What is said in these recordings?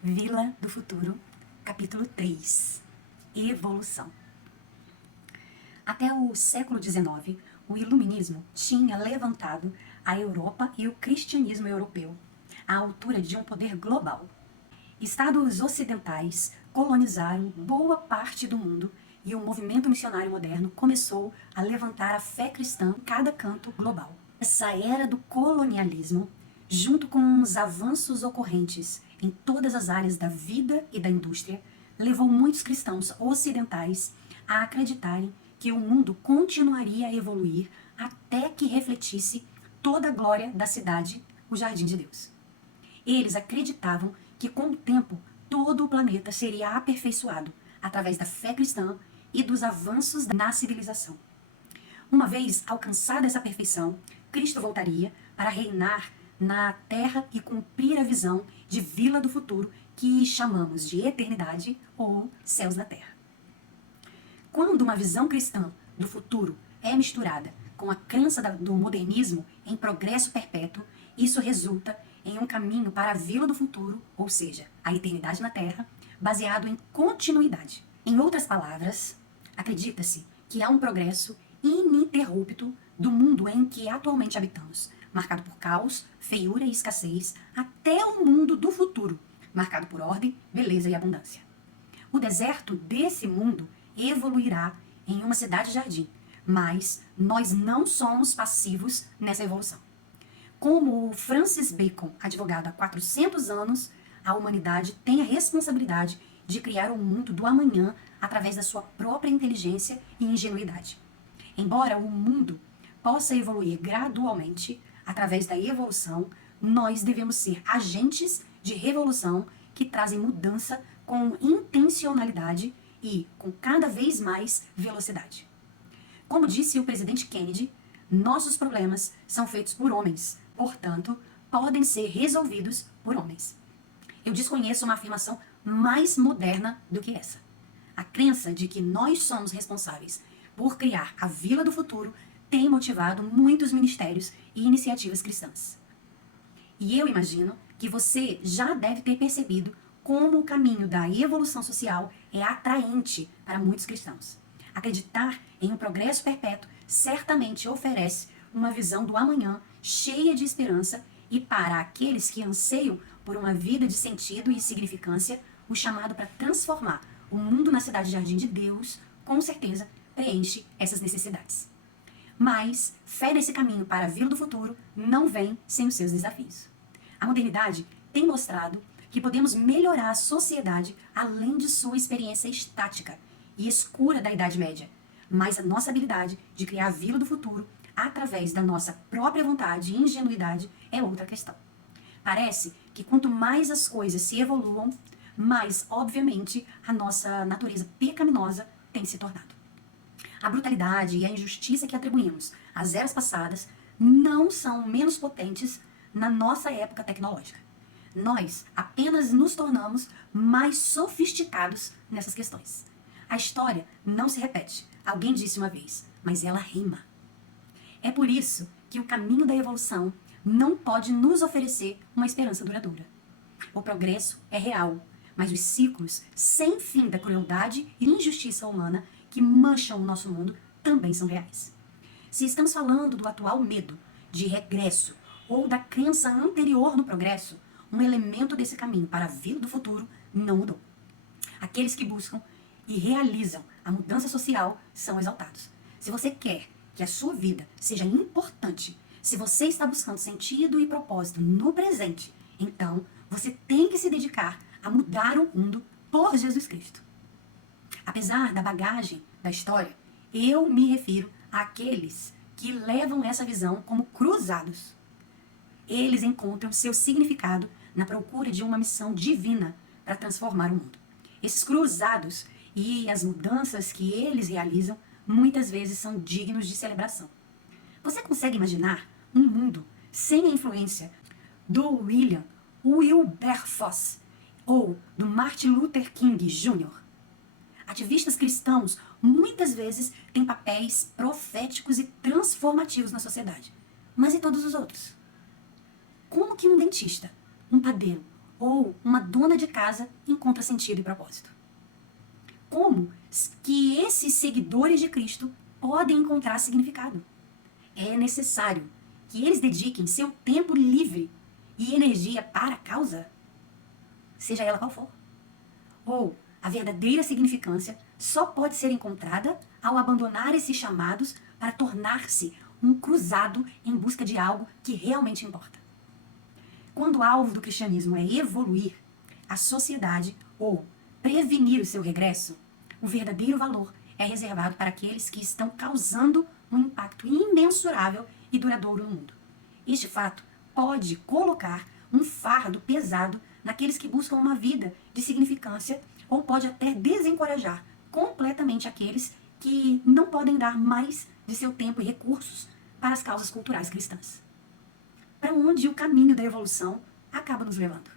Vila do Futuro, capítulo 3, Evolução. Até o século XIX, o iluminismo tinha levantado a Europa e o cristianismo europeu à altura de um poder global. Estados ocidentais colonizaram boa parte do mundo e o movimento missionário moderno começou a levantar a fé cristã em cada canto global. Essa era do colonialismo, junto com os avanços ocorrentes em todas as áreas da vida e da indústria, levou muitos cristãos ocidentais a acreditarem que o mundo continuaria a evoluir até que refletisse toda a glória da cidade, o Jardim de Deus. Eles acreditavam que com o tempo todo o planeta seria aperfeiçoado através da fé cristã e dos avanços na civilização. Uma vez alcançada essa perfeição, Cristo voltaria para reinar na Terra e cumprir a visão de Vila do Futuro que chamamos de eternidade ou céus da Terra. Quando uma visão cristã do futuro é misturada com a crença do modernismo em progresso perpétuo, isso resulta em um caminho para a Vila do Futuro, ou seja, a eternidade na Terra, baseado em continuidade. Em outras palavras, acredita-se que há um progresso ininterrupto do mundo em que atualmente habitamos, marcado por caos, feiura e escassez, até o mundo do futuro, marcado por ordem, beleza e abundância. O deserto desse mundo evoluirá em uma cidade-jardim, mas nós não somos passivos nessa evolução. Como Francis Bacon, advogado há 400 anos, a humanidade tem a responsabilidade de criar o mundo do amanhã através da sua própria inteligência e ingenuidade. Embora o mundo possa evoluir gradualmente através da evolução, nós devemos ser agentes de revolução que trazem mudança com intencionalidade e com cada vez mais velocidade. Como disse o presidente Kennedy, nossos problemas são feitos por homens, portanto, podem ser resolvidos por homens. Eu desconheço uma afirmação mais moderna do que essa. A crença de que nós somos responsáveis por criar a Vila do Futuro tem motivado muitos ministérios e iniciativas cristãs. E eu imagino que você já deve ter percebido como o caminho da evolução social é atraente para muitos cristãos. Acreditar em um progresso perpétuo certamente oferece uma visão do amanhã cheia de esperança e para aqueles que anseiam por uma vida de sentido e significância, o chamado para transformar o mundo na cidade-jardim de Deus, com certeza, preenche essas necessidades. Mas fé nesse caminho para a Vila do Futuro não vem sem os seus desafios. A modernidade tem mostrado que podemos melhorar a sociedade além de sua experiência estática e escura da Idade Média, mas a nossa habilidade de criar a Vila do Futuro através da nossa própria vontade e ingenuidade é outra questão. Parece que quanto mais as coisas se evoluam, mais, obviamente, a nossa natureza pecaminosa tem se tornado. A brutalidade e a injustiça que atribuímos às eras passadas não são menos potentes na nossa época tecnológica. Nós apenas nos tornamos mais sofisticados nessas questões. A história não se repete, alguém disse uma vez, mas ela rima. É por isso que o caminho da evolução não pode nos oferecer uma esperança duradoura. O progresso é real, mas os ciclos sem fim da crueldade e injustiça humana que mancham o nosso mundo também são reais. Se estamos falando do atual medo de regresso ou da crença anterior no progresso, um elemento desse caminho para a Vila do Futuro não mudou. Aqueles que buscam e realizam a mudança social são exaltados. Se você quer que a sua vida seja importante, se você está buscando sentido e propósito no presente, então você tem que se dedicar a mudar o mundo por Jesus Cristo. Apesar da bagagem da história, eu me refiro àqueles que levam essa visão como cruzados. Eles encontram seu significado na procura de uma missão divina para transformar o mundo. Esses cruzados e as mudanças que eles realizam muitas vezes são dignos de celebração. Você consegue imaginar um mundo sem a influência do William Wilberforce ou do Martin Luther King Jr.? Ativistas cristãos muitas vezes têm papéis proféticos e transformativos na sociedade. Mas e todos os outros? Como que um dentista, um padeiro ou uma dona de casa encontra sentido e propósito? Como que esses seguidores de Cristo podem encontrar significado? É necessário que eles dediquem seu tempo livre e energia para a causa, seja ela qual for. Ou a verdadeira significância só pode ser encontrada ao abandonar esses chamados para tornar-se um cruzado em busca de algo que realmente importa. Quando o alvo do cristianismo é evoluir a sociedade ou prevenir o seu regresso, o verdadeiro valor é reservado para aqueles que estão causando um impacto imensurável e duradouro no mundo. Este fato pode colocar um fardo pesado naqueles que buscam uma vida de significância ou pode até desencorajar completamente aqueles que não podem dar mais de seu tempo e recursos para as causas culturais cristãs. Para onde o caminho da evolução acaba nos levando?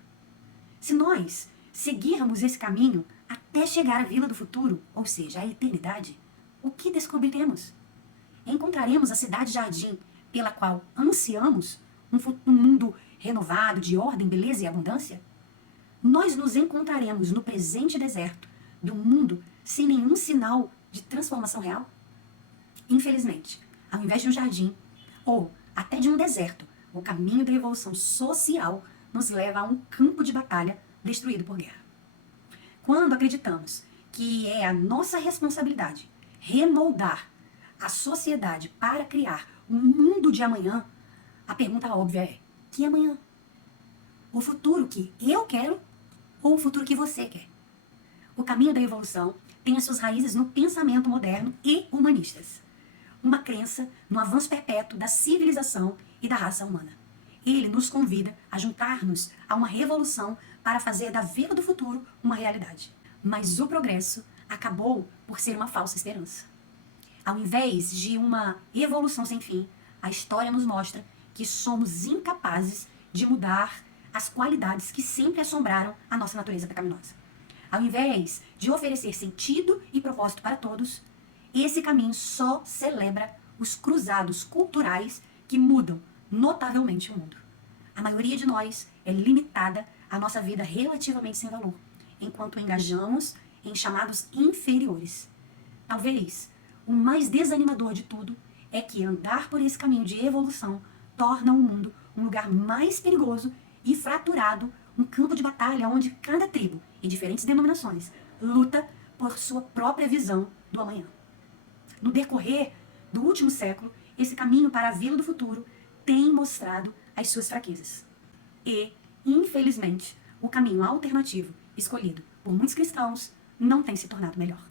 Se nós seguirmos esse caminho até chegar à vila do futuro, ou seja, à eternidade, o que descobriremos? Encontraremos a cidade-jardim pela qual ansiamos um mundo renovado de ordem, beleza e abundância? Nós nos encontraremos no presente deserto do mundo sem nenhum sinal de transformação real? Infelizmente, ao invés de um jardim ou até de um deserto, o caminho da evolução social nos leva a um campo de batalha destruído por guerra. Quando acreditamos que é a nossa responsabilidade remoldar a sociedade para criar um mundo de amanhã, a pergunta óbvia é: que amanhã? O futuro que eu quero ou o futuro que você quer? O caminho da evolução tem as suas raízes no pensamento moderno e humanistas. Uma crença no avanço perpétuo da civilização e da raça humana. Ele nos convida a juntar-nos a uma revolução para fazer da vida do futuro uma realidade. Mas o progresso acabou por ser uma falsa esperança. Ao invés de uma evolução sem fim, a história nos mostra que somos incapazes de mudar as qualidades que sempre assombraram a nossa natureza pecaminosa. Ao invés de oferecer sentido e propósito para todos, esse caminho só celebra os cruzados culturais que mudam notavelmente o mundo. A maioria de nós é limitada à nossa vida relativamente sem valor, enquanto engajamos em chamados inferiores. Talvez o mais desanimador de tudo é que andar por esse caminho de evolução torna o mundo um lugar mais perigoso e fraturado, um campo de batalha onde cada tribo e diferentes denominações luta por sua própria visão do amanhã. No decorrer do último século, esse caminho para a vila do futuro tem mostrado as suas fraquezas. E, infelizmente, o caminho alternativo escolhido por muitos cristãos não tem se tornado melhor.